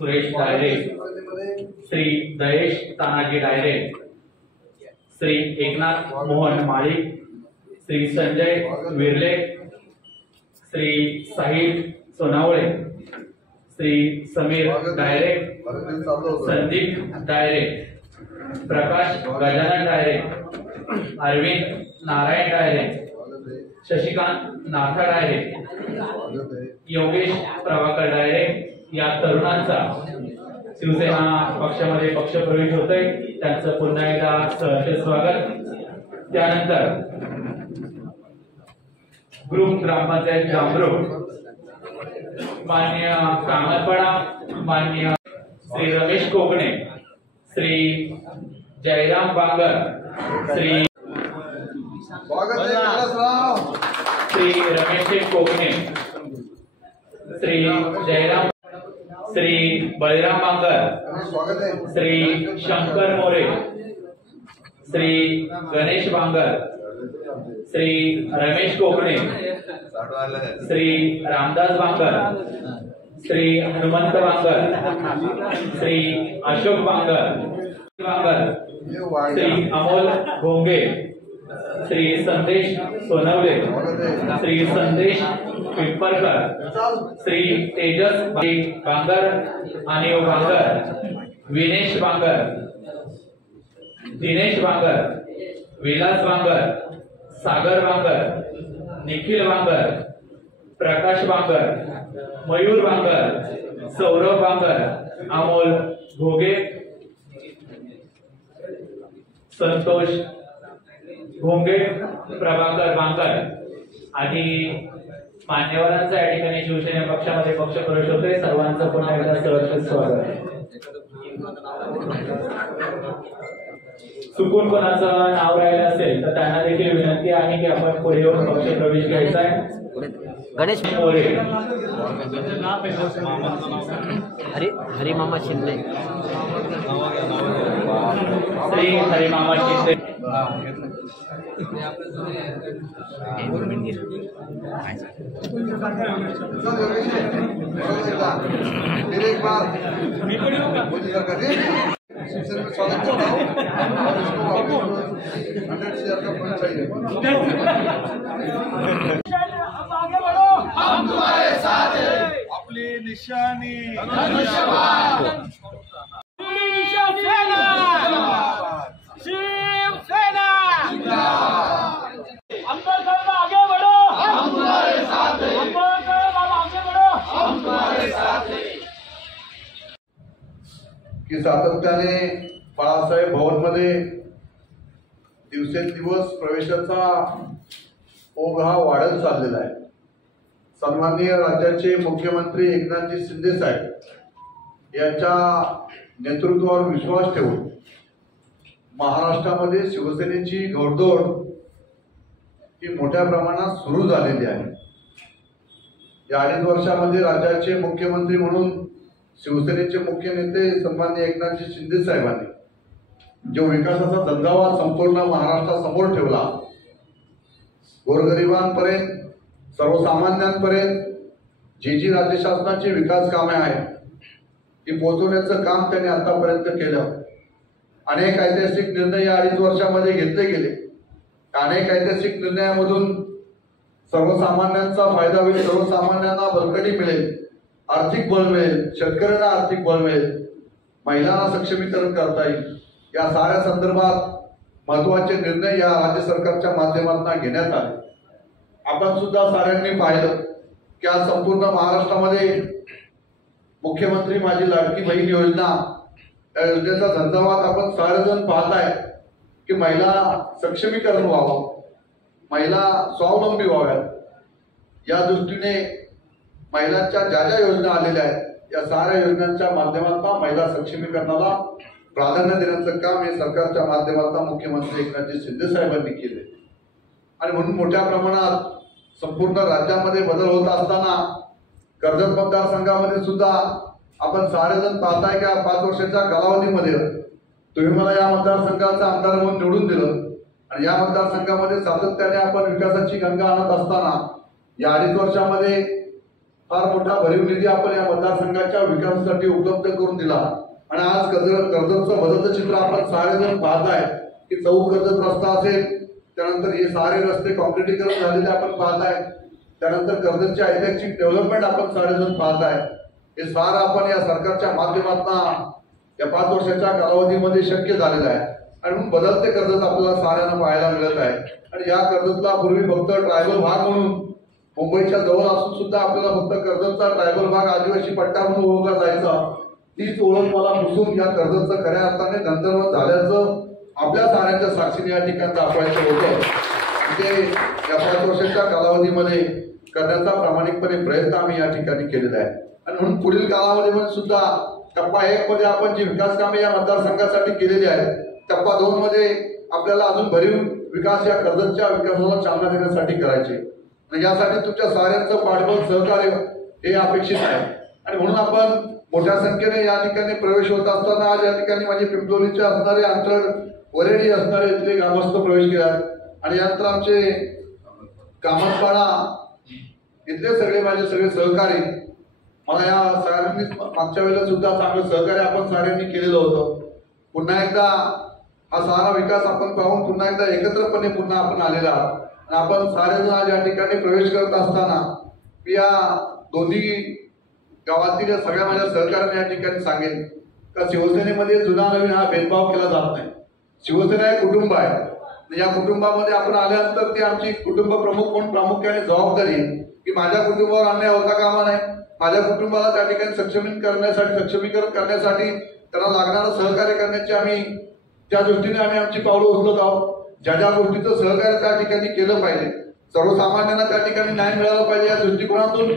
सुरेश डायरे, श्री दयेश तानाजी डायरे, श्री एकनाथ मोहन माळी, श्री संजय विर्ले, श्री साहिल सोनावळे, श्री समीर डायरे, संदीप डायरे, प्रकाश गजानन डायरे, अरविंद नारायण डायरे, शशिकांत नाथा डायरे, योगेश प्रभाकर डायरे या तरुणांचा शिवसेना पक्षामध्ये पक्षप्रवेश होतोय, त्यांचं पुन्हा एकदा सहर्ष स्वागत। त्यानंतर ग्रुप ग्रामपंचायत जांभरूड माननीय कामतपाडा, माननीय श्री रमेश कोकणे, श्री जयराम बांगर, श्री रमेश कोकणे, श्री जयराम, श्री बळीराम बांगर, श्री शंकर मोरे, श्री गणेश बांगर, श्री रमेश कोकणे, श्री रामदास बांगर, श्री हनुमंत बांगर, श्री अशोक बांगर, श्री अमोल भोंगे, श्री संदेश सोनवले, श्री संदेश पिंपळकर, श्री तेजस बांगर, अनिल बांगर, विनेश बांगर, दिनेश बांगर, विलास बांगर, सागर बांगर, निखिल बांगर, प्रकाश बांगर, मयूर बांगर, सौरभ बांगर, अमोल भोगे, संतोष भोंगे, प्रभाकर बांगर आणि मान्यवरांचा या ठिकाणी शिवसेना पक्षामध्ये पक्षप्रवेश होतोय। सर्वांचं पुन्हा एकदा सहर्ष स्वागत। चुकून कोणाचं नाव राहिलं असेल तर त्यांना देखील विनंती आहे की आपण पुढे येऊन पक्षप्रवेश घ्यायचा आहे। गणेश मोरे, हरी मामा शिंदे, श्री हरी मामा शिंदे, स्वागत करता हूँ और इसको 100 शेयर का फंड चाहिए। आगे बढ़ो, हम तुम्हारे साथ हैं। अपनी निशानी शिवसेना, अंबर साहब आगे बढ़ो, हम तुम्हारे साथ हैं। अंबर साहब आगे बढ़ो, हम तुम्हारे साथ हैं। की सातत्याने बाळासाहेब भवन मध्ये दिवसेंदिवस प्रवेशाचा ओघ हा वाढत चाललेला आहे। सन्माननीय राज्याचे मुख्यमंत्री एकनाथजी शिंदे साहेब यांच्या नेतृत्वावर विश्वास ठेवून महाराष्ट्रामध्ये शिवसेनेची घोडदौड ही मोठ्या प्रमाणात सुरू झालेली आहे। या 2.5 वर्षामध्ये राज्याचे मुख्यमंत्री म्हणून शिवसेनेचे मुख्य नेते सन्माननीय एकनाथजी शिंदे साहेबांनी जो विकासाचा दंगावा संपूर्ण महाराष्ट्रासमोर ठेवला, गोरगरिबांपर्यंत सर्वसामान्यांपर्यंत जी राज्य शासनाची विकास कामे आहेत ती पोहोचवण्याचं काम त्यांनी आतापर्यंत केलं। अनेक ऐतिहासिक निर्णय या 2.5 वर्षामध्ये घेतले गेले। अनेक ऐतिहासिक निर्णयामधून सर्वसामान्यांचा फायदा होईल, सर्वसामान्यांना बळकटी मिळेल, आर्थिक बळ मिळेल, शेतकऱ्यांना आर्थिक बळ मिळेल, महिलांना सक्षमीकरण करता येईल। या साऱ्या संदर्भात महत्त्वाचे निर्णय या राज्य सरकारच्या माध्यमातून घेण्यात आले। आपण सुद्धा साऱ्यांनी पाहिलं की आज संपूर्ण महाराष्ट्रामध्ये मुख्यमंत्री माझी लाडकी बहीण योजना, या योजनेचा धंदावाद आपण सारेजण पाहताय की महिला सक्षमीकरण व्हावं, महिला स्वावलंबी व्हाव्यात। या दृष्टीने महिलांच्या ज्या योजना आलेल्या आहेत या साऱ्या योजनांच्या माध्यमातून महिला सक्षमीकरणाला प्राधान्य देण्याचं काम हे सरकारच्या माध्यमातून मुख्यमंत्री एकनाथजी शिंदे साहेबांनी केले। आणि म्हणून मोठ्या प्रमाणात संपूर्ण राज्यामध्ये बदल होत असताना कर्जत मतदारसंघामध्ये सुद्धा आपण सारेजण पाहताय की 5 वर्षाच्या कालावधीमध्ये तुम्ही मला या मतदारसंघाचा आमदार म्हणून निवडून दिलं आणि या मतदारसंघामध्ये सातत्याने आपण विकासाची गंगा आणत असताना या 2.5 वर्षामध्ये फार मोठा भरीव निधी आपण या मतदारसंघाच्या विकासासाठी उपलब्ध करून दिला आणि आज कर्जतचं बदलतं चित्र आपण सारेजण पाहताय की चौक कर्जत रस्ता असेल, त्यानंतर हे सारे रस्ते कॉन्क्रिटीकरण झालेले आपण पाहताय, त्यानंतर कर्जतची ऐतिहासिक डेव्हलपमेंट आपण सारेजण पाहताय. हे सारं आपण या सरकारच्या माध्यमातून या 5 वर्षाच्या कालावधीमध्ये शक्य झालेलं आहे आणि म्हणून बदलते कर्जत आपल्याला साऱ्यांना पाहायला मिळत आहे. आणि या कर्जतला पूर्वी फक्त ट्रायबल भाग म्हणून मुंबईच्या जवळ असून सुद्धा आपल्याला फक्त कर्जतचा ट्रायबल भाग आदिवासी पट्टा म्हणून ओळखला जायचा. तीच ओळख मला पुसून या कर्जतचं खऱ्या अर्थाने नंतर झाल्याचं आपल्या साऱ्यांच्या साक्षीने या ठिकाणी दाखवायचं होतं. ते या 5 वर्षाच्या कालावधीमध्ये करण्याचा प्रामाणिकपणे प्रयत्न आम्ही या ठिकाणी केलेला आहे. आणि म्हणून पुढील कालावधीमध्ये सुद्धा टप्पा 1 मध्ये आपण जी विकास कामे या मतदारसंघासाठी केलेली आहेत, टप्पा 2 मध्ये आपल्याला अजून भरीव विकास या कर्जतच्या विकासाला चालना देण्यासाठी करायचे. आणि यासाठी तुमच्या साऱ्यांचं पाठबळ सहकार्य हे अपेक्षित आहे. आणि म्हणून आपण मोठ्या संख्येने या ठिकाणी प्रवेश होत असताना आज या ठिकाणी माझे पिंपलोलीचे असणारे अंतर वरेडी असणारे इथले ग्रामस्थ प्रवेश केला आणि यानंतर आमचे कामतपाडा इथले सगळे माझे सगळे सहकारी, मला या सगळ्यांनी मागच्या वेळेला सुद्धा चांगलं सहकार्य आपण साऱ्यांनी केलेलं होतं. पुन्हा एकदा हा सारा विकास आपण पाहून पुन्हा एकदा एकत्रपणे पुन्हा आपण आलेला आणि आपण सारेजण आज या ठिकाणी प्रवेश करत असताना मी या दोन्ही गावातील या सगळ्या माझ्या सहकार्यांना या ठिकाणी सांगेन का शिवसेनेमध्ये जुना नवीन हा भेदभाव केला जात नाही. शिवसेना हे कुटुंब आहे. या कुटुंबामध्ये आपण आल्यानंतर ती आमची कुटुंब प्रमुख म्हणून प्रामुख्याने जबाबदारी की माझ्या कुटुंबावर अन्याय होता कामा नाही. माझ्या कुटुंबाला त्या ठिकाणी सक्षमीकरण करण्यासाठी त्यांना लागणारं सहकार्य करण्याची आम्ही त्या दृष्टीने आमची पावलं उचलत आहोत. ज्या गोष्टीचं सहकार्य त्या ठिकाणी केलं पाहिजे, सर्वसामान्यांना त्या ठिकाणी न्याय मिळाला पाहिजे या दृष्टिकोनातून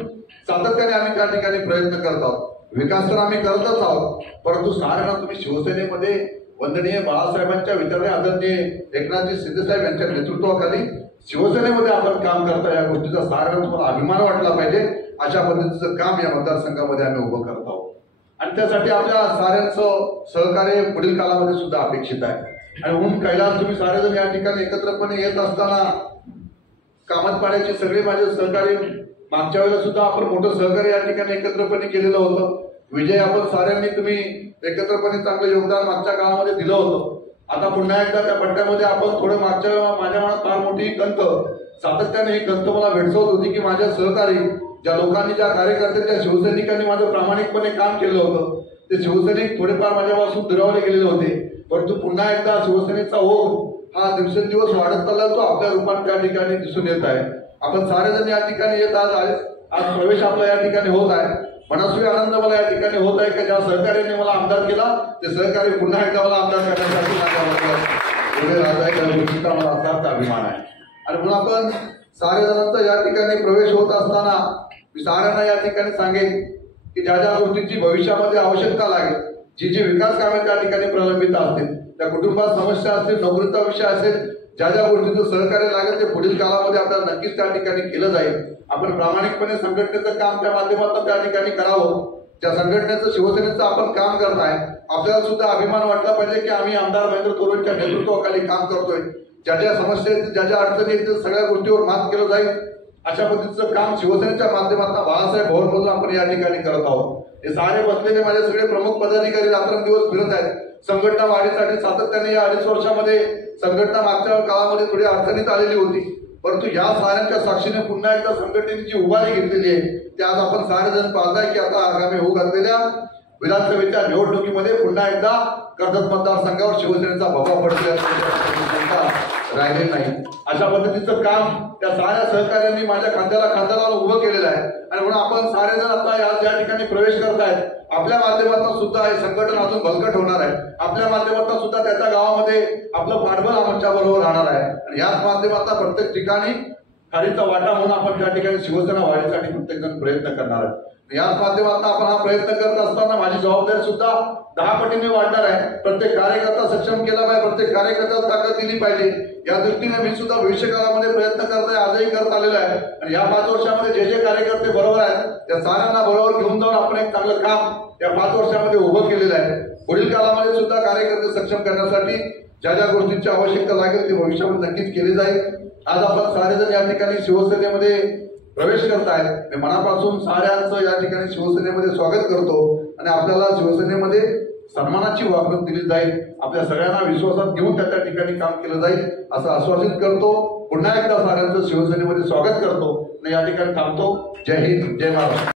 सातत्याने आम्ही त्या ठिकाणी प्रयत्न करत आहोत. विकास तर आम्ही करतच आहोत, परंतु साऱ्यांना तुम्ही शिवसेनेमध्ये वंदनीय बाळासाहेबांच्या विचाराने आदरणीय एकनाथजी शिंदेसाहेब यांच्या नेतृत्वाखाली शिवसेनेमध्ये आपण काम करता, या गोष्टीचा साऱ्यांना तुम्हाला अभिमान वाटला पाहिजे. अशा पद्धतीचं काम या मतदारसंघामध्ये आम्ही उभं करत आहोत आणि त्यासाठी आपल्या साऱ्यांचं सहकार्य पुढील काळामध्ये सुद्धा अपेक्षित आहे. आणि म्हणून कैलास तुम्ही सारेजण या ठिकाणी एकत्रपणे येत असताना कामतपाड्याचे सगळे माझे सहकारी मागच्या वेळेला सुद्धा आपण मोठं सहकार्य या ठिकाणी एकत्रपणे केलेलं होतं. विजय आपण साऱ्यांनी तुम्ही एकत्रपणे चांगलं योगदान मागच्या काळामध्ये दिलं होतं. आता पुन्हा एकदा त्या पट्ट्यामध्ये आपण थोडं माझ्या मनात फार मोठी खंत, सातत्याने ही खंत मला भेडसावत होती की माझ्या सहकारी ज्या लोकांनी, ज्या कार्यकर्ते, ज्या शिवसैनिकांनी माझं प्रामाणिकपणे काम केलं होतं ते शिवसैनिक थोडेफार माझ्यापासून दुरावले गेलेले होते. परंतु पुन्हा एकदा शिवसेनेचा ओघ हा दिवसेंदिवस वाढत चालला, तो आपल्या रूपात त्या ठिकाणी दिसून येत आहे. आपण सारेजण या ठिकाणी येत आज प्रवेश आपला या ठिकाणी होत आहे. मनस्वी आनंद मला या ठिकाणी होत आहे की ज्या सहकार्याने मला आमदार केला ते सहकार्य पुन्हा एकदा मला आमदार करण्यासाठी उभे राहत आहे, त्या गोष्टीचा मला असाच अभिमान आहे. आणि म्हणून आपण सारेजणांचा या ठिकाणी प्रवेश होत असताना मी साऱ्यांना या ठिकाणी सांगेन की ज्या गोष्टींची भविष्यामध्ये आवश्यकता लागेल, जी विकास कामे त्या ठिकाणी प्रलंबित असतील, त्या कुटुंबात समस्या असतील, नोकरीचा विषय असेल, ज्या गोष्टीचं सहकार्य लागेल ते पुढील काळामध्ये आपल्याला नक्कीच त्या ठिकाणी केलं जाईल. आपण प्रामाणिकपणे संघटनेचं काम त्या माध्यमातून त्या ठिकाणी करावं. त्या संघटनेचं शिवसेनेचं आपण काम करताय, आपल्याला सुद्धा अभिमान वाटला पाहिजे की आम्ही आमदार महेंद्र तोरवेच्या नेतृत्वाखाली काम करतोय. ज्या समस्या येतील, ज्या अडचणी येतील, सगळ्या गोष्टीवर मात केलं जाईल अशा पद्धतीचं काम शिवसेनेच्या माध्यमातून बाळासाहेब भवनमधून आपण या ठिकाणी करत आहोत. हे सारे बसलेले माझे सगळे प्रमुख पदाधिकारी रात्रंदिवस फिरत आहेत संघटना वाढीसाठी. सातत्याने या 2.5 वर्षामध्ये संघटना मागच्या काळामध्ये थोडी अडचणीत आलेली होती, परंतु या साऱ्यांच्या साक्षीने पुन्हा एकदा संघटनेची जी उभारी घेतलेली आहे ते आज आपण सारेजण पाहताय की आता आगामी होऊ घातलेल्या विधानसभेच्या निवडणुकीमध्ये पुन्हा एकदा कर्जत मतदारसंघावर शिवसेनेचा भगवा पडलेला राहिले नाही. अशा पद्धतीचं काम त्या साऱ्या सहकार्यांनी माझ्या खांद्याला खांदा लावून उभं केलेलं आहे. आणि म्हणून आपण सारेजण आता या ठिकाणी प्रवेश करतायत. आपल्या माध्यमातून सुद्धा हे संघटन अजून बळकट होणार आहे. आपल्या माध्यमातून सुद्धा त्याच्या गावामध्ये आपलं पाठबळ आमच्या बरोबर राहणार आहे. आणि याच माध्यमातून प्रत्येक ठिकाणी खालीचा वाटा म्हणून आपण त्या ठिकाणी शिवसेना वाढीसाठी प्रत्येक जण प्रयत्न करणार आहे. याच माध्यमातून आपण हा प्रयत्न करत असताना माझी जबाबदारी सुद्धा 10 पटीने वाढणार आहे. प्रत्येक कार्यकर्ता सक्षम केला पाहिजे, प्रत्येक कार्यकर्त्याला ताकद दिली पाहिजे. या दृष्टीने मी सुद्धा भविष्यकाळामध्ये प्रयत्न करत आहे, आजही करत आलेला आहे. आणि या 5 वर्षामध्ये जे कार्यकर्ते बरोबर आहेत त्या साऱ्यांना बरोबर घेऊन जाऊन आपण एक चांगलं काम या 5 वर्षामध्ये उभं केलेलं आहे. पुढील काळामध्ये सुद्धा कार्यकर्ते सक्षम करण्यासाठी ज्या गोष्टींची आवश्यकता लागेल ते भविष्यामध्ये नक्कीच केली जाईल. आज आपण सारेजण या ठिकाणी शिवसेनेमध्ये प्रवेश करतायत मी मनापासून साऱ्यांचं या ठिकाणी शिवसेनेमध्ये स्वागत करतो आणि आपल्याला शिवसेनेमध्ये सन्मानाची वागणूक दिली जाईल आपल्या सगळ्यांना विश्वासात घेऊन त्या ठिकाणी काम केलं जाईल असं आश्वासित करतो पुन्हा एकदा साऱ्यांचं शिवसेनेमध्ये स्वागत करतो आणि या ठिकाणी थांबतो जय हिंद जय महाराष्ट्र